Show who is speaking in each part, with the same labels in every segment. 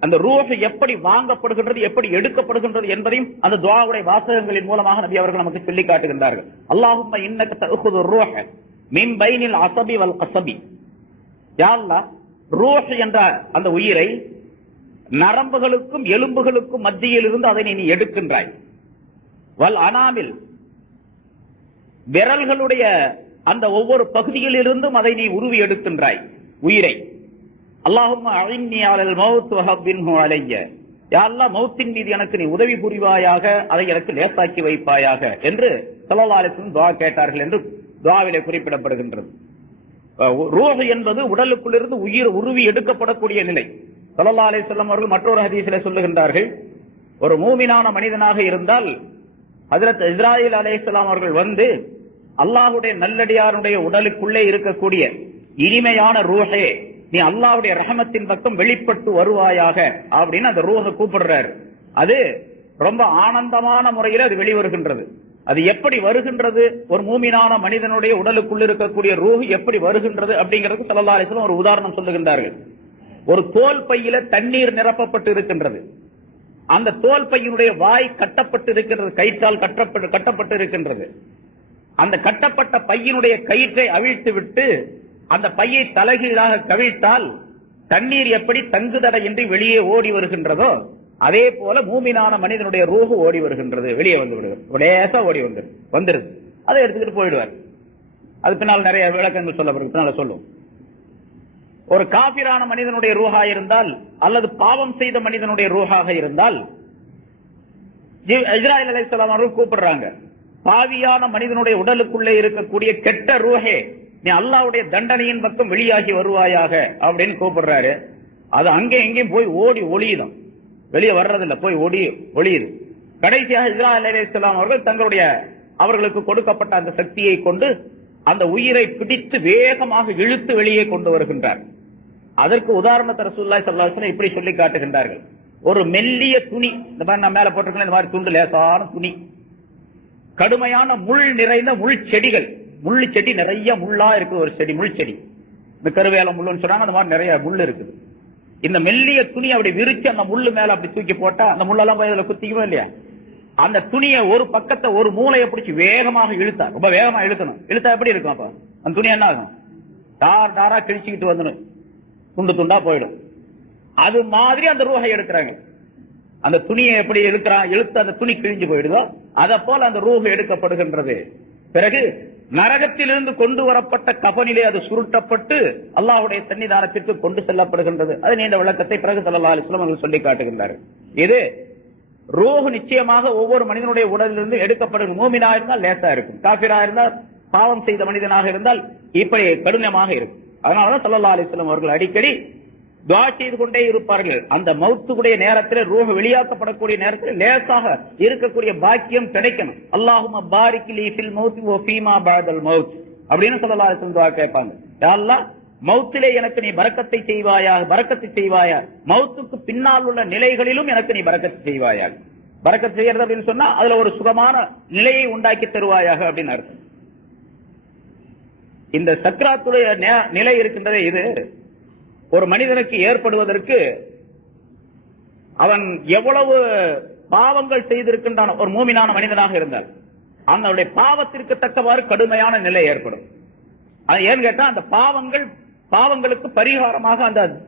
Speaker 1: அந்த ரூஹ் எப்படி வாங்கப்படுகின்றது எப்படி எடுக்கப்படுகின்றது என்பதையும் அந்த துவாவுடைய வாசகங்களின் மூலமாக நபி அவர்கள் நமக்கு சொல்லி காட்டுகின்றார்கள் அல்லாஹும் இன்னக்கு தகுது ரூஹ் மின் அசபி வல் கசபி. யாழ்லா ரூஹ் என்ற அந்த உயிரை நரம்புகளுக்கும் எலும்புகளுக்கும் மத்தியில் இருந்து அதை நீ எடுக்கின்றாய். வல் அனாமில் விரல்களுடைய அந்த ஒவ்வொரு பகுதியில் இருந்தும் அதை நீ உருவி எடுக்கின்றாய் உயிரை. அல்லாஹும் அழின்னி மௌத் வஹப்பின்ஹு அலைய. யா அல்லாஹ் மௌத்தின் மீது எனக்கு நீ உதவி புரிவாயாக அதை எனக்கு லேசாக்கி வைப்பாயாக என்று ஸல்லல்லாஹு துவா கேட்டார்கள் என்று துவாவிலே குறிப்பிடப்படுகின்றது. அஹ் ரூஹ் என்பது உடலுக்குள்ளிருந்து உயிர் உருவி எடுக்கப்படக்கூடிய நிலை. ஸல்லல்லாஹு அலைஹி அவர்கள் மற்றொரு ஹதீஸிலே சொல்லுகின்றார்கள். ஒரு மூமினான மனிதனாக இருந்தால் ஹஜரத் இஸ்ராயில் அலைஹிஸ்ஸலாம் அவர்கள் வந்து அல்லாஹ்வுடைய நல்லடியாருடைய உடலுக்குள்ளே இருக்கக்கூடிய இனிமையான ரூஹே நீ அல்லாவுடைய ரஹமத்தின் பக்கம் வெளிப்பட்டு வருவாயாக அப்படின்னு அந்த ரூஹை கூப்பிடுறாரு. அது ரொம்ப ஆனந்தமான முறையில் அது வெளிவருகின்றது. அது எப்படி வருகின்றது? ஒரு மூமினான மனிதனுடைய உடலுக்குள் இருக்கக்கூடிய ரூஹ் எப்படி வருகின்றது அப்படிங்கிறதுக்கு ஸல்லல்லாஹு ஒரு உதாரணம் சொல்லுகின்றார்கள். ஒரு தோல் பையில தண்ணீர் நிரப்பப்பட்டு இருக்கின்றது. அந்த தோல் பையினுடைய வாய் கட்டப்பட்டு இருக்கின்றது கயிற்றால் கட்டப்பட்டு கட்டப்பட்டு இருக்கின்றது. அந்த கட்டப்பட்ட பையினுடைய கயிற்றை அவிழ்த்து விட்டு அந்த பையை தலைகீழாக கவிழ்த்தால் தண்ணீர் எப்படி தங்குதடையின்றி வெளியே ஓடி வருகின்றதோ அதே போல மூமினான மனிதனுடைய ரூஹு ஓடி வருகின்றது. வெளியே வந்து விடுகிறது. லேசா ஓடி வந்துரு வந்துருது. அதை எடுத்துக்கிட்டு போயிடுவார். அது பின்னால் நிறைய விளக்கங்கள் சொல்லப்படுது பின்னால சொல்லுவோம். ஒரு காபிரான மனிதனுடைய ரூஹா இருந்தால் அல்லது பாவம் செய்த மனிதனுடைய ரூஹாக இருந்தால் இஸ்ராயல் அலை கூப்பிடுறாங்க. பாவியான மனிதனுடைய உடலுக்குள்ளே இருக்கக்கூடிய கெட்ட ரூஹே நீ அல்லாவுடைய தண்டனையின் பக்கம் வெளியாகி வருவாயாக அப்படின்னு கூப்பிடுறாரு. அது அங்கே எங்கேயும் போய் ஓடி ஒளியுதான். வெளியே வர்றதில்ல போய் ஓடி ஒளியுது. கடைசியாக இஸ்ராயேல் அலைஹிஸ்ஸலாம் அவர்கள் தங்களுடைய அவர்களுக்கு கொடுக்கப்பட்ட அந்த சக்தியை கொண்டு அந்த உயிரை பிடித்து வேகமாக இழுத்து வெளியே கொண்டு வருகின்றார். அதற்கு உதாரணத்தை ரசூல்லா ஸல்லல்லாஹு இப்படி சொல்லி காட்டுகின்றார்கள். ஒரு மெல்லிய துணி இந்த மாதிரி நான் மேல போட்டிருக்கேன் இந்த மாதிரி துண்டு லேசான துணி. கடுமையான முள் நிறைந்த முள் செடிகள். முள் செடி நிறைய முள்ளா இருக்குது ஒரு செடி முள் செடி இந்த கருவேல முள்ளுன்னு சொன்னாங்க அந்த மாதிரி நிறைய முள் இருக்குது. இந்த மெல்லிய துணி அப்படி விரிச்சு அந்த முள்ளு மேல அப்படி தூக்கி போட்டா அந்த முள்ளெல்லாம் போய் அதுல குத்திக்குமோ இல்லையா? அந்த துணியை ஒரு பக்கத்தை ஒரு மூளையை பிடிச்சி வேகமாக இழுத்தா ரொம்ப வேகமா இழுக்கணும். இழுத்தா எப்படி இருக்கும் அப்ப? அந்த துணி என்ன ஆகும்? டார் டாரா கிழிச்சுக்கிட்டு வந்துடும். துண்டு துண்டா போயிடும். அது மாதிரி அந்த ரூஹை எடுக்கிறாங்க. அந்த துணியை எப்படி இழுக்கிறான்? இழுத்து அந்த துணி கிழிஞ்சு போயிடுதோ அத போல அந்த ரூஹ் எடுக்கப்படுகின்றது. பிறகு நரகத்திலிருந்து கொண்டு வரப்பட்ட கபனிலே அது சுருட்டப்பட்டு அல்லாஹுடைய சன்னிதானத்திற்கு கொண்டு செல்லப்படுகின்றது. அது நீண்ட விளக்கத்தை பிறகு சல்லா அலிஸ்லாம் அவர்கள் சொல்லி காட்டுகின்றார்கள். இது ரூஹ் நிச்சயமாக ஒவ்வொரு மனிதனுடைய உடலிலிருந்து எடுக்கப்படும் மூமினா இருந்தால் லேசா இருக்கும். காபிரா இருந்தால் பாவம் செய்த மனிதனாக இருந்தால் இப்படி கடினமாக இருக்கும். அதனாலதான் சல்லா அலிஸ்லாம் அவர்கள் அடிக்கடி துவா செய்து கொண்டே இருப்பார்கள். அந்த மௌத்துடைய நேரத்தில் ரூஹ வெளியாக்கப்படக்கூடிய நேரத்தில் லேசாக இருக்கக்கூடிய பாக்கியம் கிடைக்கணும். அல்லாஹும்ம பாரிக் ஃபில் மௌத் ஃபீமா அப்படின்னு சொல்லலாம் துவா கேட்பாங்க. யா மௌத்திலே எனக்கு நீ பறக்கத்தை செய்வாயா? பறக்கத்தை செய்வாயா? மௌத்துக்கு பின்னால் உள்ள நிலைகளிலும் எனக்கு நீ பறக்கத்தை செய்வாயாக. பரக்கத்து செய்யறது அப்படின்னு சொன்னா அதுல ஒரு சுகமான நிலையை உண்டாக்கி தருவாயாக அப்படின்னு அர்த்தம். இந்த சக்கராத்துடைய நிலை இருக்கின்றதே இது. ஒரு மனிதனுக்கு ஏற்படுவதற்கு அவன் எவ்வளவு பாவங்கள் செய்திருக்கின்றான் ஒரு மூமினான மனிதனாக இருந்தால் அவனுடைய பாவத்திற்கு தக்கவாறு கடுமையான நிலை ஏற்படும். அது ஏன்னு கேட்டா அந்த பாவங்கள் பாவங்களுக்கு பரிகாரமாக அந்த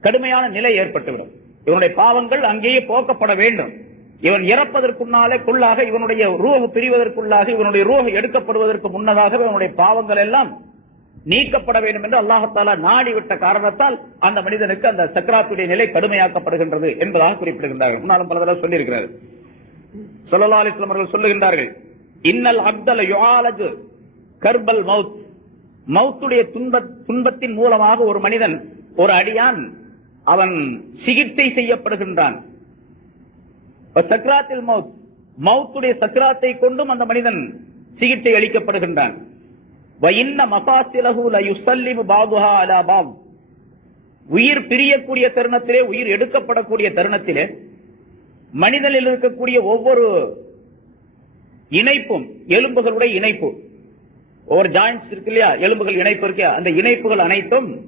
Speaker 1: கடுமையான நிலை ஏற்பட்டுவிடும். இவனுடைய பாவங்கள் அங்கேயே போக்கப்பட வேண்டும். இவன் இறப்பதற்குள்ளாலே குள்ளாக இவனுடைய ரூஹ் பிரிவதற்குள்ளாக இவனுடைய ரூஹ் எடுக்கப்படுவதற்கு முன்னதாகவே இவனுடைய பாவங்கள் எல்லாம் நீக்கப்பட வேண்டும் என்று அல்லாஹத்தாலா நாடி விட்ட காரணத்தால் அந்த மனிதனுக்கு அந்த சக்கராத்துடைய நிலை கடுமையாக்கப்படுகின்றது என்பதாக குறிப்பிடுகின்றார்கள். முன்னாலும் பல தடவை சொல்லியிருக்கிறார் ஸல்லல்லாஹு அலைஹி அவர்கள் சொல்லுகின்றார்கள் இன்னல் அப்தல யுஆலஜு கர்பல் மவுத். மவுத்துடைய துன்ப துன்பத்தின் மூலமாக ஒரு மனிதன் ஒரு அடியான் அவன் சிகிச்சை செய்யப்படுகின்றான். சக்ராத்தில் மவுத் மவுத்துடைய சக்ராத்தை கொண்டும் அந்த மனிதன் சிகிச்சை அளிக்கப்படுகின்றான். வயின்ன மசாசிலகுல யுசல்லிமு பாதுஹா அலா பாப் உயிர் பிரியக்கூடிய தருணத்திலே உயிர் எடுக்கப்படக்கூடிய தருணத்திலே மனிதனில் இருக்கக்கூடிய ஒவ்வொரு இணைப்பும் எலும்புகளுடைய இணைப்பு. ஒவ்வொரு ஜாயிண்ட்ஸ் இருக்கு இல்லையா? எலும்புகள் இணைப்பு இருக்கு அந்த இணைப்புகள் அனைத்தும்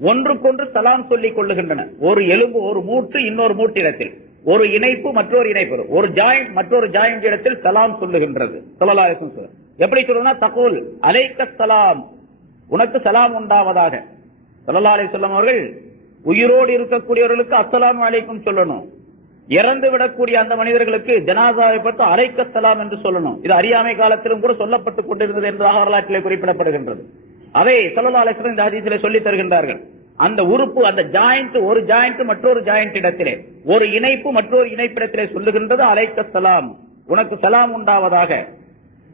Speaker 1: ஒன்றுக்கொன்று சலாம் சொல்லிக் கொள்ளுகின்றன. ஒரு எலும்பு ஒரு மூட்டு இன்னொரு மூட்டு இடத்தில். ஒரு இணைப்பு மற்றொரு இணைப்பு. ஒரு ஜாயின் மற்றொரு ஜாயிண்ட் இடத்தில் சலாம் சொல்லுகின்றது. சொல்லலாருக்கும் சொல்லுங்க எப்படி சொல்றதுன்னா தகூல் அலைக்க சலாம். உனக்கு சலாம் உண்டாவதாக. ஸல்லல்லாஹு அலைஹி அவர்கள் உயிரோடு இருக்கக்கூடியவர்களுக்கு அஸ்ஸலாமு அலைக்கும் சொல்லணும். இறந்து விடக்கூடிய அந்த மனிதர்களுக்கு ஜனாசாவை பற்றி சலாம் என்று சொல்லணும். இது அறியாமை காலத்திலும் கூட சொல்லப்பட்டுக் கொண்டிருந்தது என்பதாக வரலாற்றிலே குறிப்பிடப்படுகின்றது. அதை ஸல்லல்லாஹு அலைஹி இந்த ஹதீஸிலே சொல்லித் தருகின்றார்கள். அந்த உறுப்பு அந்த ஜாயிண்ட் ஒரு ஜாயிண்ட் மற்றொரு ஜாயிண்ட் இடத்திலே ஒரு இணைப்பு மற்றொரு இணைப்பிடத்திலே சொல்லுகின்றது அலைக்கத்தலாம் உனக்கு சலாம் உண்டாவதாக.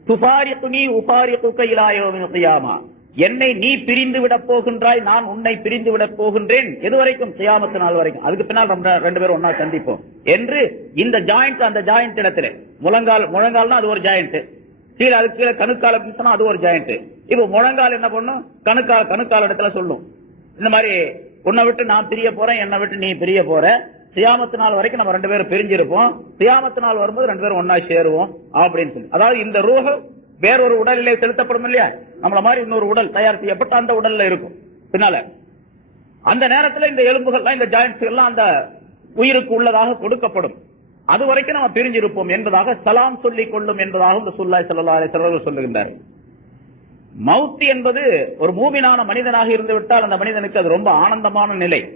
Speaker 1: துபாரித்துனி உபாரித்துக்க இலா என்னை நீ பிரிந்து விட போகின்றாய் நான் உன்னை பிரிந்து விட போகின்றேன். எதுவரைக்கும் செய்யாமத்து நாள் வரைக்கும். அதுக்கு பின்னால் நம்ம ரெண்டு பேரும் ஒன்னா சந்திப்போம். என்று இந்த ஜாயிண்ட் அந்த ஜாயிண்ட் இடத்துல. முழங்கால் முழங்கால்னா அது ஒரு ஜாயிண்ட். கீழே அது கீழே கணுக்கால் அப்படின்னு சொன்னா அது ஒரு ஜாயிண்ட். இப்போ முழங்கால் என்ன பண்ணும்? கணுக்கால் கணுக்கால் இடத்துல சொல்லும். இந்த மாதிரி உன்னை விட்டு நான் பிரிய போறேன் என்னை விட்டு நீ பிரிய போற. சியாமத்து நாள் வரைக்கும் நம்ம ரெண்டு பேரும் பிரிஞ்சிருப்போம். சியாமத்து நாள் வரும்போது ரெண்டு பேரும் ஒன்னா சேருவோம் அப்படின்னு சொல்லி. அதாவது இந்த ரூஹ் வேறொரு உடலிலே செலுத்தப்படும் இல்லையா? நம்மள மாதிரி இன்னொரு உடல் தயார் செய்யப்பட்டு அந்த உடல்ல இருக்கும். பின்னால. அந்த நேரத்துல இந்த எலும்புகள்லாம் இந்த ஜாயின்ஸ் எல்லாம் அந்த உயிருக்கு உள்ளதாக கொடுக்கப்படும். அது வரைக்கும் நம்ம பிரிஞ்சிருப்போம் என்பதாக சலாம் சொல்லிக் கொள்ளும் என்பதாக இந்த சுல்லாய் சல்லா அலிஸ்வர்கள் சொல்லுகின்றார் மவுத் என்பது ஒரு மூவினான மனிதனாக இருந்து விட்டால் அந்த மனிதனுக்கு அது ரொம்ப ஆனந்தமான நிலை.